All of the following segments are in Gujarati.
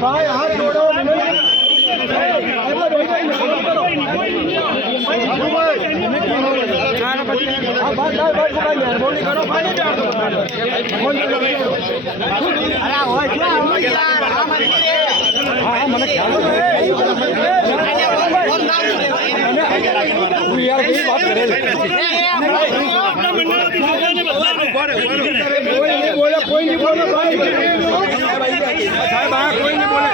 ભાઈ હાથ જોડો કોઈ નહીં બોલે ભાઈ સાહેબ આ કોઈ નહીં બોલે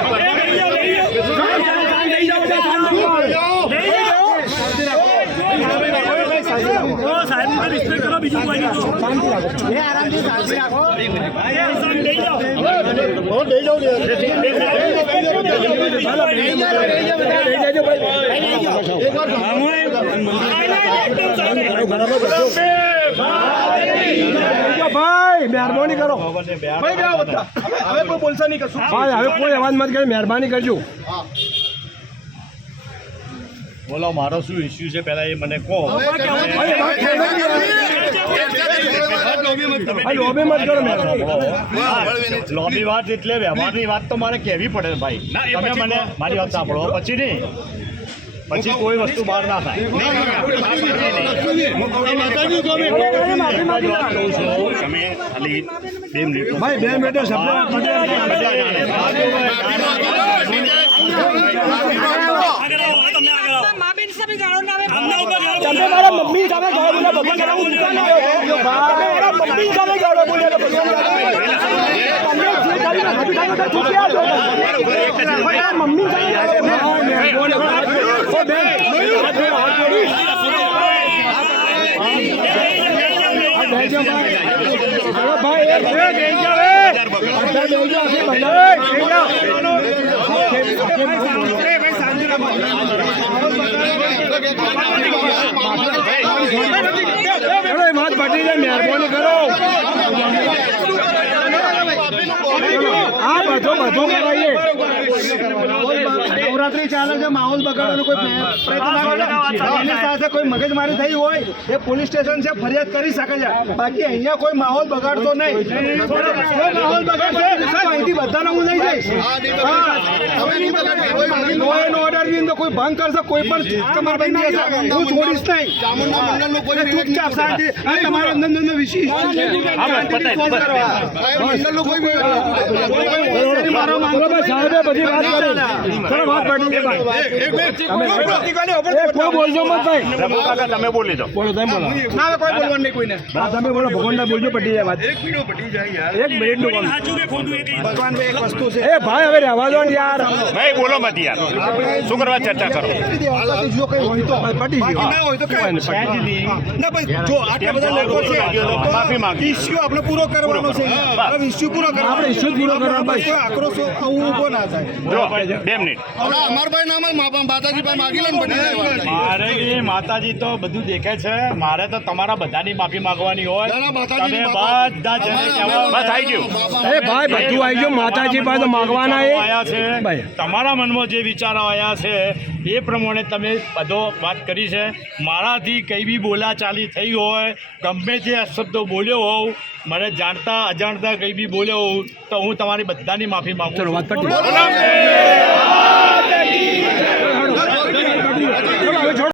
સાહેબ રિસ્પેક્ટ કરો બીજું કોઈ નહીં આરામથી શાંતિ રાખો લઈ જાઓ ભાઈ મહેરબાની કરો ભાઈ હવે કોઈ બોલશો નહીં કશું ભાઈ હવે કોઈ અવાજ મત કરે મહેરબાની કરજો બોલો મારો શું ઇસ્યુ છે પહેલા એ મને કહો લોબી વાત એટલે વ્યવહારની વાત તો મારે કહેવી પડે ભાઈ તમે મને મારી વાત સાંભળો પછી નહીં પછી કોઈ વસ્તુ બહાર ના થાય ભાઈ 2 મિનિટ મમ્મી સામે મહેરબાની કરો આ બધું કરાવીએ નવરાત્રી ચાલે છે માહોલ બગાડવાનો કોઈ એની સાથે કોઈ મગજમારી થઈ હોય એ પોલીસ સ્ટેશન છે ફરિયાદ કરી શકે છે બાકી અહીંયા કોઈ માહોલ બગાડતો નહીં માહોલ બગાડશે અહીંથી બધાને હું લઈ જઈશ ઓર્ડર ની કોઈ ભંગ કરશે કોઈ પણ તમારે બંધ હશે હું છોડીશ નહીં ચૂપચાપ શાંતિ તમારા અંદર વિશેષ તમે બોલી દો બોલો તમે બોલો ના કોઈ બોલવાનું નહીં કોઈને તમે બોલો ભગવાન બોલજો પટી જાય વાત 1 મિનિટ પટી જાય યાર 1 મિનિટ નું ભગવાન એક વસ્તુ છે એ ભાઈ હવે રહેવા દો યાર ભાઈ બોલો મત યાર શું કરવા ચર્ચા કરો જો કઈ હોય તો પટી ગયો ના હોય તો કઈ ના ભાઈ જો આટલા બધા લોકો છે માફી માંગી ઇશ્યુ આપણે પૂરો કરવાનો છે હવે ઇશ્યુ પૂરો કરવાનો આપણે ઇશ્યુ પૂરો કરવાનો ભાઈ આક્રોશ ઉભો ના થાય જો 2 મિનિટ અમાર ભાઈ નામ માતાજી પાસે માગી લે ને મારે એ માતાજી તો બધું દેખે છે મારે તો તમારા બધાની માફી માંગવાની હોય તમે બધા જને કહેવા બસ આવી ગયું એ ભાઈ બધું આવી ગયું માતાજી પાસે માંગવાના આયા છે તમારા મનમાં જે વિચારો આવ્યા છે એ પ્રમાણે તમે બધો વાત કરી છે મારાથી કઈ બી બોલાચાલી થઈ હોય ગમે તે શબ્દો બોલ્યો હોઉં મને જાણતા અજાણતા કઈ બી બોલ્યો હોઉં તો હું તમારી બધાની માફી માંગુ છું.